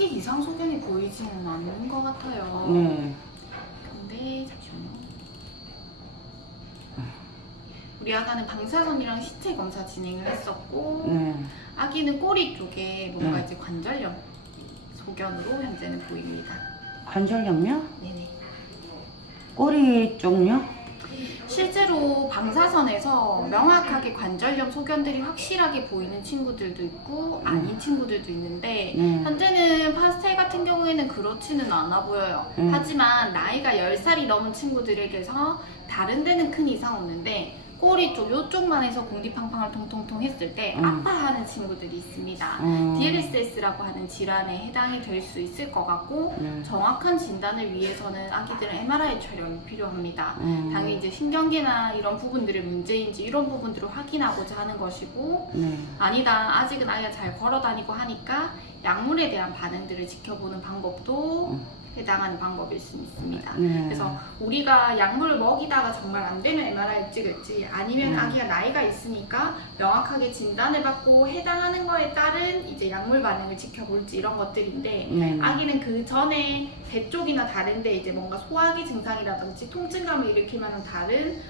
크게 이상 소견이 보이지는 않는 것 같아요. 네. 근데 잠시만요. 우리 아가는 방사선이랑 시체 검사 진행을 했었고 네. 아기는 꼬리 쪽에 뭔가 네. 이제 관절염 소견으로 현재는 보입니다. 관절염요? 네네. 꼬리 쪽요? 실제로 방사선에서 명확하게 관절염 소견들이 확실하게 보이는 친구들도 있고 아닌 친구들도 있는데 현재는 파스텔 같은 경우에는 그렇지는 않아 보여요. 하지만 나이가 10살이 넘은 친구들에게서 다른 데는 큰 이상 없는데 꼬리 쪽 요쪽만 해서 공디팡팡을 통통통 했을 때 아파하는 친구들이 있습니다. DLSS라고 하는 질환에 해당이 될 수 있을 것 같고 정확한 진단을 위해서는 아기들은 MRI 촬영이 필요합니다. 당연히 이제 신경계나 이런 부분들의 문제인지 이런 부분들을 확인하고자 하는 것이고 아니다 아직은 아이가 잘 걸어다니고 하니까 약물에 대한 반응들을 지켜보는 방법도 해당하는 방법일 수 있습니다. 그래서 우리가 약물을 먹이다가 정말 안 되면 MRI를 찍을지 아니면 아기가 나이가 있으니까 명확하게 진단을 받고 해당하는 거에 따른 이제 약물 반응을 지켜볼지 이런 것들인데 아기는 그 전에 배 쪽이나 다른데 이제 뭔가 소화기 증상이라든지 통증감을 일으킬 만한 다른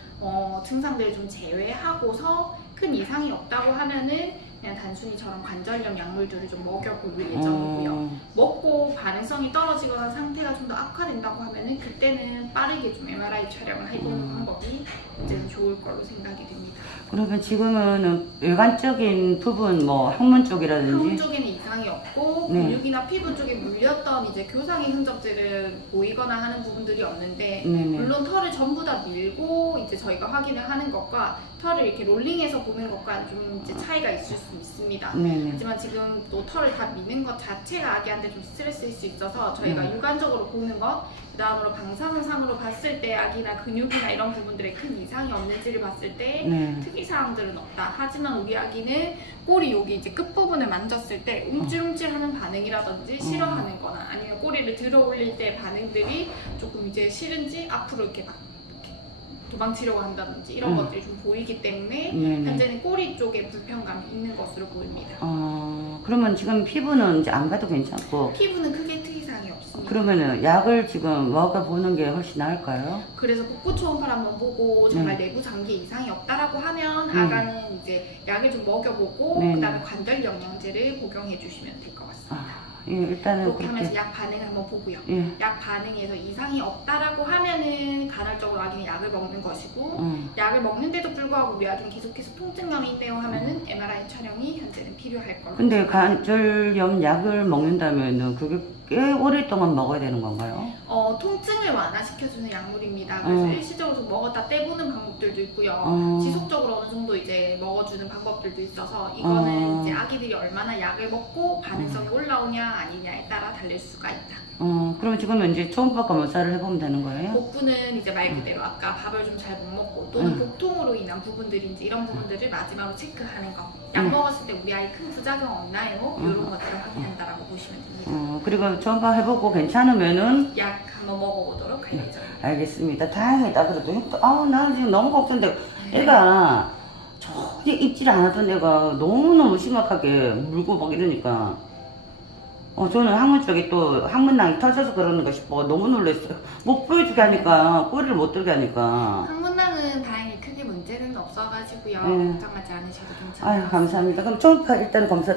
증상들을 좀 제외하고서 큰 이상이 없다고 하면은 그냥 단순히 저런 관절염 약물들을 좀 먹여볼 예정이고요. 먹고 반응성이 떨어지거나 상태가 좀 더 악화된다고 하면은 그때는 빠르게 좀 MRI 촬영을 해보는 방법이 이제는 좋을 걸로 생각이 됩니다. 그러면 지금은 외관적인 부분, 뭐 항문 쪽이라든지 항문 쪽에는 이상이 없고 근육이나 피부 쪽에 물렸던 이제 교상의 흔적들을 보이거나 하는 부분들이 없는데 물론 털을 전부 다 밀고 이제 저희가 확인을 하는 것과 털을 이렇게 롤링해서 보는 것과 좀 이제 차이가 있을 수 있습니다. 하지만 지금 또 털을 다 미는 것 자체가 아기한테 좀 스트레스일 수 있어서 저희가 육안적으로 보는 것, 그 다음으로 방사선상으로 봤을 때 아기나 근육이나 이런 부분들에 큰 이상이 없는지를 봤을 때 특이사항들은 없다. 하지만 우리 아기는 꼬리 여기 이제 끝부분을 만졌을 때 움찔움찔하는 반응이라든지 싫어하는 거나 아니면 꼬리를 들어 올릴 때 반응들이 조금 이제 싫은지 앞으로 이렇게 막 도망치려고 한다든지 이런 것들이 좀 보이기 때문에 현재는 꼬리 쪽에 불편감이 있는 것으로 보입니다. 그러면 지금 피부는 이제 안 가도 괜찮고 피부는 크게 특이사항이 없습니다. 그러면은 약을 지금 먹어보는 게 훨씬 나을까요? 그래서 복부 초음파를 한번 보고 정말 내부 장기에 이상이 없다라고 하면 아가는 이제 약을 좀 먹여보고 그다음에 관절 영양제를 복용해 주시면 될 것 같습니다. 예, 일단은 그렇게 하면서 약 반응을 한번 보고요. 약 반응에서 이상이 없다라고 하면은 간헐적으로 아기는 약을 먹는 것이고 약을 먹는데도 불구하고 우리 아기는 계속해서 통증감이 있네요 하면은 MRI 촬영이 현재는 필요할 걸로. 근데 관절염 약을 먹는다면은 그게 꽤 오랫동안 먹어야 되는 건가요? 통증을 완화시켜주는 약물입니다. 그래서 일시적으로 좀 먹었다 떼보는 방법들도 있고요. 지속적으로 어느 정도 이제 먹어주는 방법들도 있어서 이거는 이제 아기들이 얼마나 약을 먹고 반응성이 올라오냐 아니냐에 따라 달릴 수가 있다. 그럼 지금은 이제 초음파 검사를 해보면 되는 거예요? 복부는 이제 말 그대로 아까 밥을 좀 잘 못 먹고 또는 복통으로 인한 부분들인지 이런 부분들을 마지막으로 체크하는 거. 약 먹었을 때 우리 아이 큰 부작용 없나요? 이런 것들을 확인한다라고 보시면 됩니다. 그리고 초음파 해보고 괜찮으면은 약 한번 먹어보도록 할 예정입니다. 알겠습니다. 다행이다. 그래도 나는 지금 너무 걱정돼. 애가 전혀 입질 안 하던 애가 너무너무 심각하게 물고 막 이러니까 저는 항문 쪽에 또 항문낭이 터져서 그러는 것이 너무 놀랐어요. 못 보여주게 하니까 꼬리를 못 들게 하니까. 항문낭은 다행히 크게 문제는 없어가지고요. 걱정하지 않으셔도 괜찮아요. 아유 감사합니다. 그럼 초음파 일단 검사.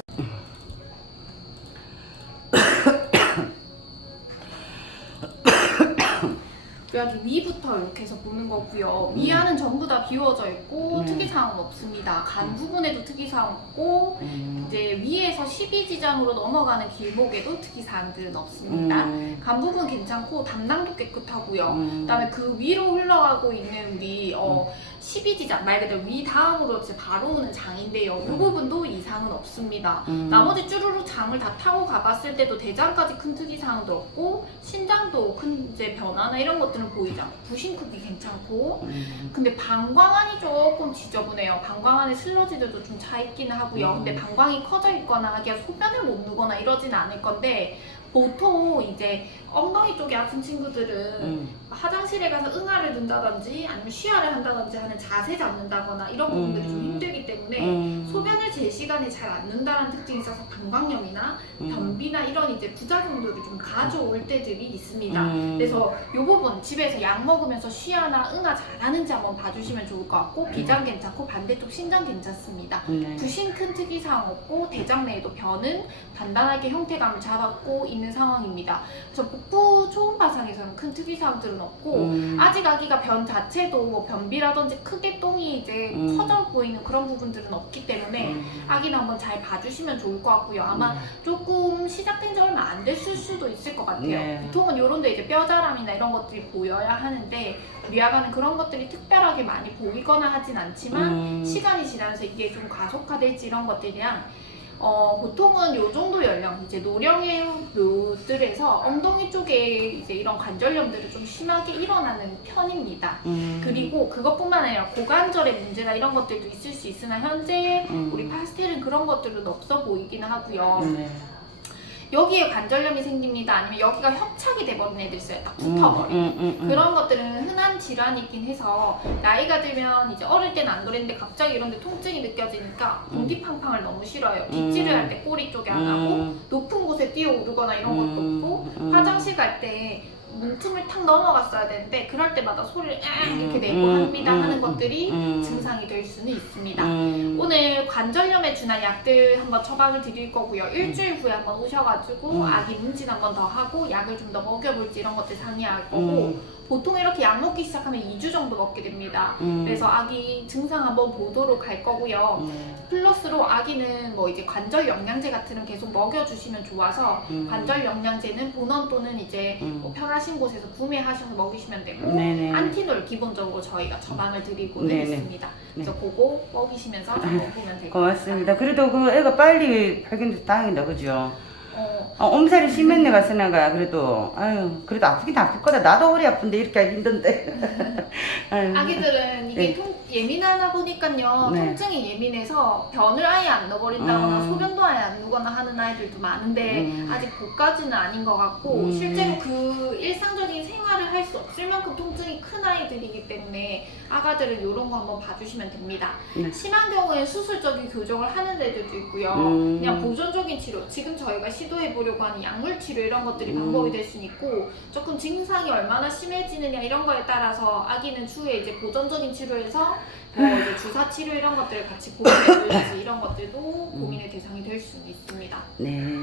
여기 위부터 이렇게 해서 보는 거고요. 위안은 전부 다 비워져 있고 특이사항은 없습니다. 간 부분에도 특이사항 없고 이제 위에서 12지장으로 넘어가는 길목에도 특이사항들은 없습니다. 간 부분 괜찮고 담낭도 깨끗하고요. 그다음에 그 위로 흘러가고 있는 우리 12지장 말 그대로 위 다음으로 이제 바로 오는 장인데요. 이 부분도 이상은 없습니다. 나머지 쭈루루 장을 다 타고 가봤을 때도 대장까지 큰 특이사항도 없고 신장도 큰 이제 변화나 이런 것들은 보이지 않고 부신 크기 괜찮고 근데 방광안이 조금 지저분해요. 방광안에 슬러지들도 좀 차 있기는 하고요. 근데 방광이 커져 있거나 아기가 소변을 못 누거나 이러진 않을 건데 보통 이제 엉덩이 쪽이 아픈 친구들은 화장실에 가서 응아를 든다든지 아니면 쉬아를 한다든지 하는 자세 잡는다거나 이런 부분들이 좀 힘들기 때문에 소변을 제시 시간에 잘 안 는다는 특징이 있어서 방광염이나 변비나 이런 이제 부작용들을 좀 가져올 때들이 있습니다. 그래서 이 부분 집에서 약 먹으면서 쉬하나 응아 잘하는지 한번 봐주시면 좋을 것 같고, 비장 괜찮고 반대쪽 신장 괜찮습니다. 부신 큰 특이사항 없고 대장 내에도 변은 단단하게 형태감을 잡았고 있는 상황입니다. 그래서 복부 초음파상에서는 큰 특이사항들은 없고, 아직 아기가 변 자체도 뭐 변비라든지 크게 똥이 이제 커져 보이는 그런 부분들은 없기 때문에 아기는 한번 잘 봐주시면 좋을 것 같고요. 아마 조금 시작된 지 얼마 안 됐을 수도 있을 것 같아요. 네. 보통은 요런데 이제 뼈자람이나 이런 것들이 보여야 하는데, 우리 아가는 그런 것들이 특별하게 많이 보이거나 하진 않지만 시간이 지나면서 이게 좀 가속화될지 이런 것들이랑 보통은 요 정도 연령, 이제 노령의 묘들에서 엉덩이 쪽에 이제 이런 관절염들이 좀 심하게 일어나는 편입니다. 그리고 그것뿐만 아니라 고관절의 문제나 이런 것들도 있을 수 있으나 현재 우리 파스텔은 그런 것들은 없어 보이기는 하고요. 여기에 관절염이 생깁니다. 아니면 여기가 협착이 돼버린 애들 있어요. 딱 붙어버린. 그런 것들은 흔한 질환이긴 해서 나이가 들면 이제 어릴 때는 안 그랬는데 갑자기 이런 데 통증이 느껴지니까 공기팡팡을 너무 싫어요. 빗질을 할 때 꼬리 쪽에 안 하고, 높은 곳에 뛰어오르거나 이런 것도 없고, 화장실 갈 때 문틈을 탁 넘어갔어야 되는데 그럴 때마다 소리를 이렇게 내고 합니다 하는 것들이 증상이 될 수는 있습니다. 오늘 관절염에 준한 약들 한번 처방을 드릴 거고요. 일주일 후에 한번 오셔가지고 아기 문진 한번 더 하고 약을 좀 더 먹여볼지 이런 것들 상의할 거고, 보통 이렇게 약 먹기 시작하면 2주 정도 먹게 됩니다. 그래서 아기 증상 한번 보도록 할 거고요. 플러스로 아기는 뭐 이제 관절 영양제 같은 거 계속 먹여주시면 좋아서 관절 영양제는 본원 또는 이제 뭐 편하신 곳에서 구매하셔서 먹이시면 되고, 안티놀 기본적으로 저희가 처방을 드리고 있습니다. 그래서 그거 먹이시면서 한번 보면 될 것 같습니다. 고맙습니다. 그래도 그 애가 빨리 발견돼서 다행이다, 그죠? 엄살이 심했네 가스나가. 그래도 아유, 그래도 아프긴 아플 거다. 나도 허리 아픈데 이렇게 하기 힘든데. 아기들은 이게 예민하다 보니까요. 통증이 예민해서 변을 아예 안 넣어버린다거나 소변도 아예 안 누거나 하는 아이들도 많은데 아직 그까지는 아닌 것 같고, 실제로 그 일상적인 생활을 할 수 없을 만큼 통증이 큰 아이들이기 때문에 아가들은 이런 거 한번 봐주시면 됩니다. 심한 경우에 수술적인 교정을 하는 애들도 있고요. 그냥 보존적인 치료, 지금 저희가 시도해보려고 하는 약물 치료 이런 것들이 방법이 될 수는 있고, 조금 증상이 얼마나 심해지느냐 이런 거에 따라서 아기는 추후에 이제 보존적인 치료에서 뭐 이제 주사 치료 이런 것들을 같이 고민해볼지 이런 것들도 고민의 대상이 될 수는 있습니다. 네.